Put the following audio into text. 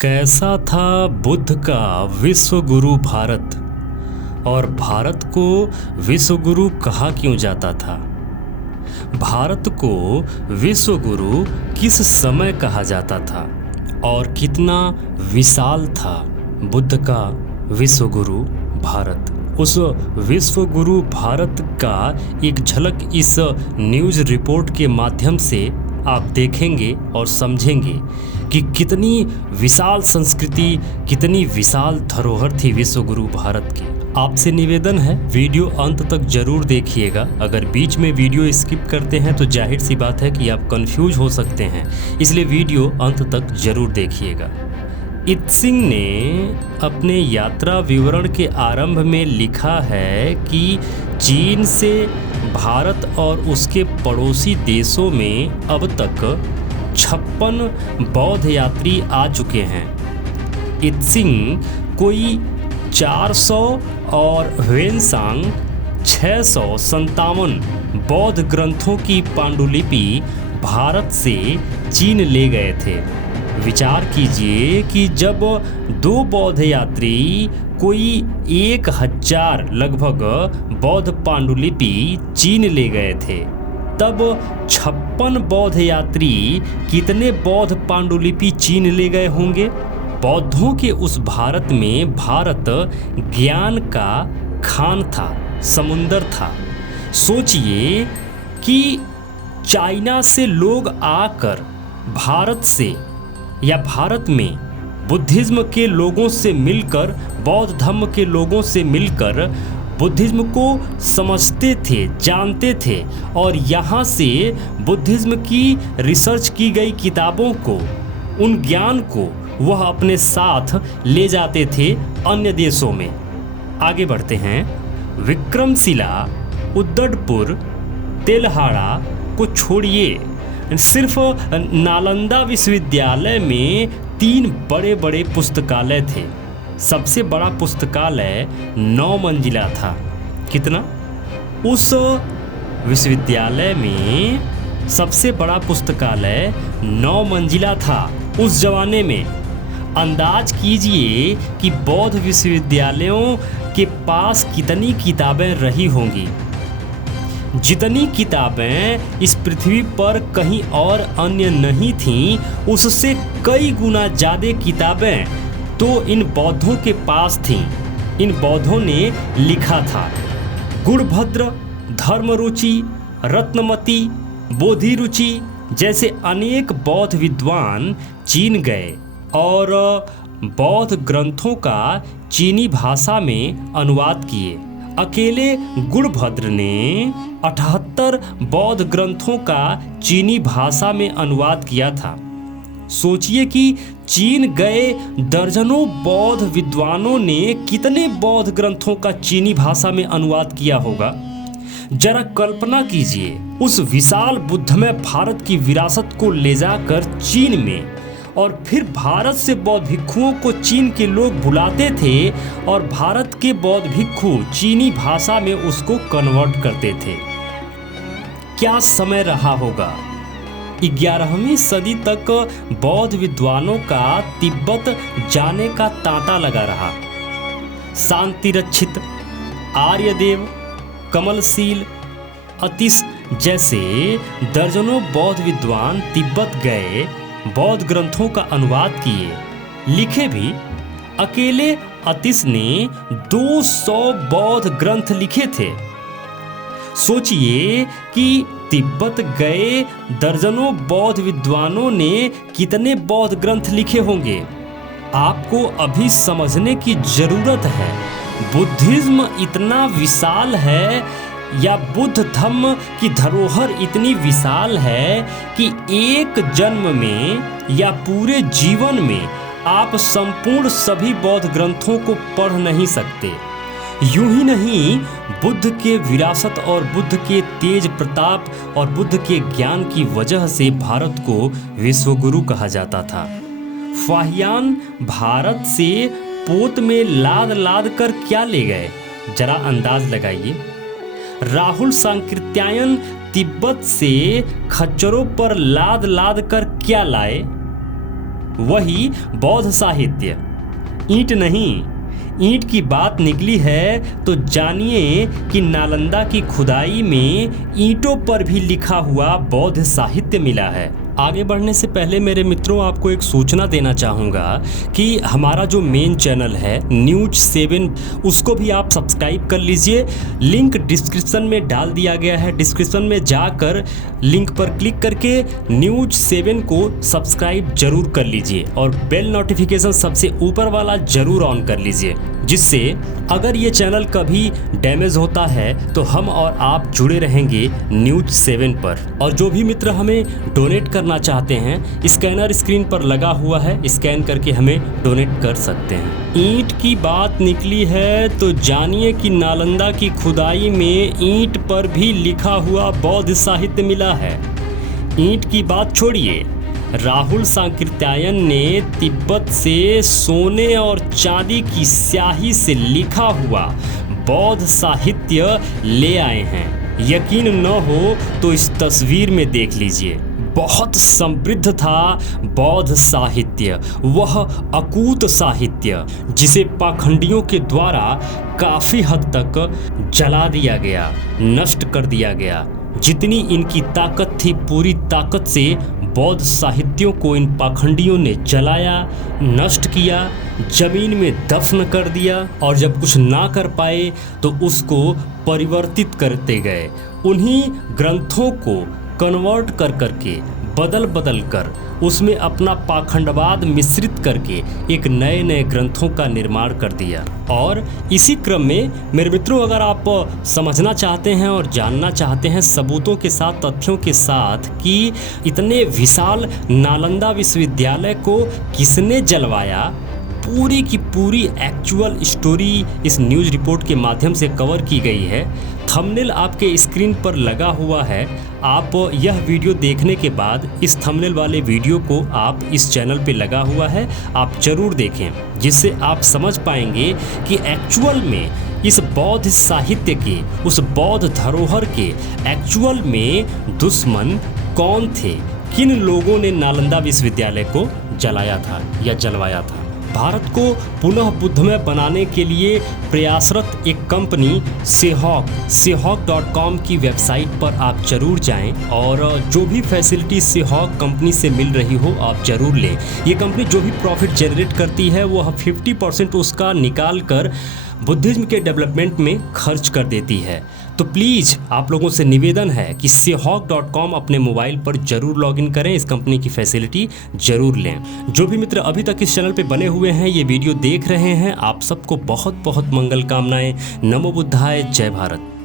कैसा था बुद्ध का विश्व गुरु भारत और भारत को विश्व गुरु कहा क्यों जाता था। भारत को विश्व गुरु किस समय कहा जाता था और कितना विशाल था बुद्ध का विश्व गुरु भारत। उस विश्व गुरु भारत का एक झलक इस न्यूज़ रिपोर्ट के माध्यम से आप देखेंगे और समझेंगे कि कितनी विशाल संस्कृति, कितनी विशाल धरोहर थी विश्व गुरु भारत की। आपसे निवेदन है वीडियो अंत तक जरूर देखिएगा। अगर बीच में वीडियो स्किप करते हैं तो जाहिर सी बात है कि आप कंफ्यूज हो सकते हैं, इसलिए वीडियो अंत तक जरूर देखिएगा। इत्सिंग ने अपने यात्रा विवरण के आरंभ में लिखा है कि चीन से भारत और उसके पड़ोसी देशों में अब तक 56 बौद्ध यात्री आ चुके हैं। इत्सिंग कोई 400 और ह्वेनसांग 657 बौद्ध ग्रंथों की पांडुलिपि भारत से चीन ले गए थे। विचार कीजिए कि जब 2 बौद्ध यात्री कोई 1000 लगभग बौद्ध पांडुलिपि चीन ले गए थे, तब 56 बौद्ध यात्री कितने बौद्ध पांडुलिपि चीन ले गए होंगे। बौद्धों के उस भारत में भारत ज्ञान का खान था, समुंदर था। सोचिए कि चाइना से लोग आकर भारत से या भारत में बुद्धिज्म के लोगों से मिलकर, बौद्ध धर्म के लोगों से मिलकर बुद्धिज्म को समझते थे, जानते थे और यहाँ से बुद्धिज्म की रिसर्च की गई किताबों को, उन ज्ञान को वह अपने साथ ले जाते थे अन्य देशों में। आगे बढ़ते हैं। विक्रमशिला, उद्दडपुर, तेल्हाड़ा को छोड़िए, सिर्फ नालंदा विश्वविद्यालय में 3 बड़े बड़े पुस्तकालय थे। सबसे बड़ा पुस्तकालय 9 मंजिला था। कितना? उस विश्वविद्यालय में सबसे बड़ा पुस्तकालय 9 मंजिला था उस जमाने में। अंदाज कीजिए कि बौद्ध विश्वविद्यालयों के पास कितनी किताबें रही होंगी। जितनी किताबें इस पृथ्वी पर कहीं और अन्य नहीं थीं, उससे कई गुना ज़्यादा किताबें तो इन बौद्धों के पास थीं। इन बौद्धों ने लिखा था। गुणभद्र, धर्मरुचि, रत्नमती, बोधिरुचि जैसे अनेक बौद्ध विद्वान चीन गए और बौद्ध ग्रंथों का चीनी भाषा में अनुवाद किए। अकेले गुणभद्र ने 78 बौद्ध ग्रंथों का चीनी भाषा में अनुवाद किया था। सोचिए कि चीन गए दर्जनों बौद्ध विद्वानों ने कितने बौद्ध ग्रंथों का चीनी भाषा में अनुवाद किया होगा। जरा कल्पना कीजिए, उस विशाल बुद्धमय भारत की विरासत को ले जाकर चीन में, और फिर भारत से बौद्ध भिक्षुओं को चीन के लोग बुलाते थे और भारत के बौद्ध भिक्षु चीनी भाषा में उसको कन्वर्ट करते थे। क्या समय रहा होगा। 11वीं सदी तक बौद्ध विद्वानों का तिब्बत जाने का तांता लगा रहा। शांतिरक्षित, आर्यदेव, कमलशील, अतिश जैसे दर्जनों बौद्ध विद्वान तिब्बत गए, बौद्ध ग्रंथों का अनुवाद किए, लिखे भी। अकेले अतिश ने 200 बौद्ध ग्रंथ लिखे थे। सोचिए कि तिब्बत गए दर्जनों बौद्ध विद्वानों ने कितने बौद्ध ग्रंथ लिखे होंगे। आपको अभी समझने की जरूरत है, बुद्धिज्म इतना विशाल है या बुद्ध धर्म की धरोहर इतनी विशाल है कि एक जन्म में या पूरे जीवन में आप संपूर्ण सभी बौद्ध ग्रंथों को पढ़ नहीं सकते। यूं ही नहीं, बुद्ध के विरासत और बुद्ध के तेज प्रताप और बुद्ध के ज्ञान की वजह से भारत को विश्वगुरु कहा जाता था। फाहियान भारत से पोत में लाद लाद कर क्या ले गए, जरा अंदाज लगाइए। राहुल सांकृत्यायन तिब्बत से खच्चरों पर लाद लाद कर क्या लाए। वही बौद्ध साहित्य। ईंट नहीं, ईंट की बात निकली है तो जानिए कि नालंदा की खुदाई में ईंटों पर भी लिखा हुआ बौद्ध साहित्य मिला है। आगे बढ़ने से पहले मेरे मित्रों, आपको एक सूचना देना चाहूँगा कि हमारा जो मेन चैनल है न्यूज 7, उसको भी आप सब्सक्राइब कर लीजिए। लिंक डिस्क्रिप्शन में डाल दिया गया है। डिस्क्रिप्शन में जाकर लिंक पर क्लिक करके न्यूज 7 को सब्सक्राइब जरूर कर लीजिए और बेल नोटिफिकेशन सबसे ऊपर वाला जरूर ऑन कर लीजिए, जिससे अगर ये चैनल कभी डैमेज होता है तो हम और आप जुड़े रहेंगे न्यूज 7 पर। और जो भी मित्र हमें डोनेट करना चाहते हैं, स्कैनर स्क्रीन पर लगा हुआ है, स्कैन करके हमें डोनेट कर सकते हैं। ईंट की बात निकली है तो जानिए कि नालंदा की खुदाई में ईंट पर भी लिखा हुआ बौद्ध साहित्य मिला है। ईंट की बात छोड़िए, राहुल सांकृत्यायन ने तिब्बत से सोने और चांदी की स्याही से लिखा हुआ बौद्ध साहित्य ले आए हैं। यकीन न हो तो इस तस्वीर में देख लीजिए। बहुत समृद्ध था बौद्ध साहित्य, वह अकूत साहित्य जिसे पाखंडियों के द्वारा काफ़ी हद तक जला दिया गया, नष्ट कर दिया गया। जितनी इनकी ताकत थी, पूरी ताकत से बौद्ध साहित्यों को इन पाखंडियों ने जलाया, नष्ट किया, जमीन में दफन कर दिया और जब कुछ ना कर पाए तो उसको परिवर्तित करते गए। उन्हीं ग्रंथों को कन्वर्ट कर करके, बदल कर उसमें अपना पाखंडवाद मिश्रित करके एक नए नए ग्रंथों का निर्माण कर दिया। और इसी क्रम में मेरे मित्रों, अगर आप समझना चाहते हैं और जानना चाहते हैं सबूतों के साथ, तथ्यों के साथ कि इतने विशाल नालंदा विश्वविद्यालय को किसने जलवाया, पूरी की पूरी एक्चुअल स्टोरी इस न्यूज़ रिपोर्ट के माध्यम से कवर की गई है। थंबनेल आपके स्क्रीन पर लगा हुआ है। आप यह वीडियो देखने के बाद इस थंबनेल वाले वीडियो को आप इस चैनल पे लगा हुआ है, आप ज़रूर देखें, जिससे आप समझ पाएंगे कि एक्चुअल में इस बौद्ध साहित्य के, उस बौद्ध धरोहर के एक्चुअल में दुश्मन कौन थे, किन लोगों ने नालंदा विश्वविद्यालय को जलाया था या जलवाया था। भारत को पुनः बुद्धमय बनाने के लिए प्रयासरत एक कंपनी सेहॉक.com की वेबसाइट पर आप जरूर जाएं और जो भी फैसिलिटी सेहॉक कंपनी से मिल रही हो आप जरूर लें। ये कंपनी जो भी प्रॉफिट जनरेट करती है वह 50% उसका निकाल कर बुद्धिज्म के डेवलपमेंट में खर्च कर देती है। तो प्लीज़ आप लोगों से निवेदन है कि सेहॉक.com अपने मोबाइल पर जरूर लॉगिन करें, इस कंपनी की फैसिलिटी जरूर लें। जो भी मित्र अभी तक इस चैनल पे बने हुए हैं, ये वीडियो देख रहे हैं, आप सबको बहुत बहुत मंगल कामनाएं। नमो बुद्धाय, जय भारत।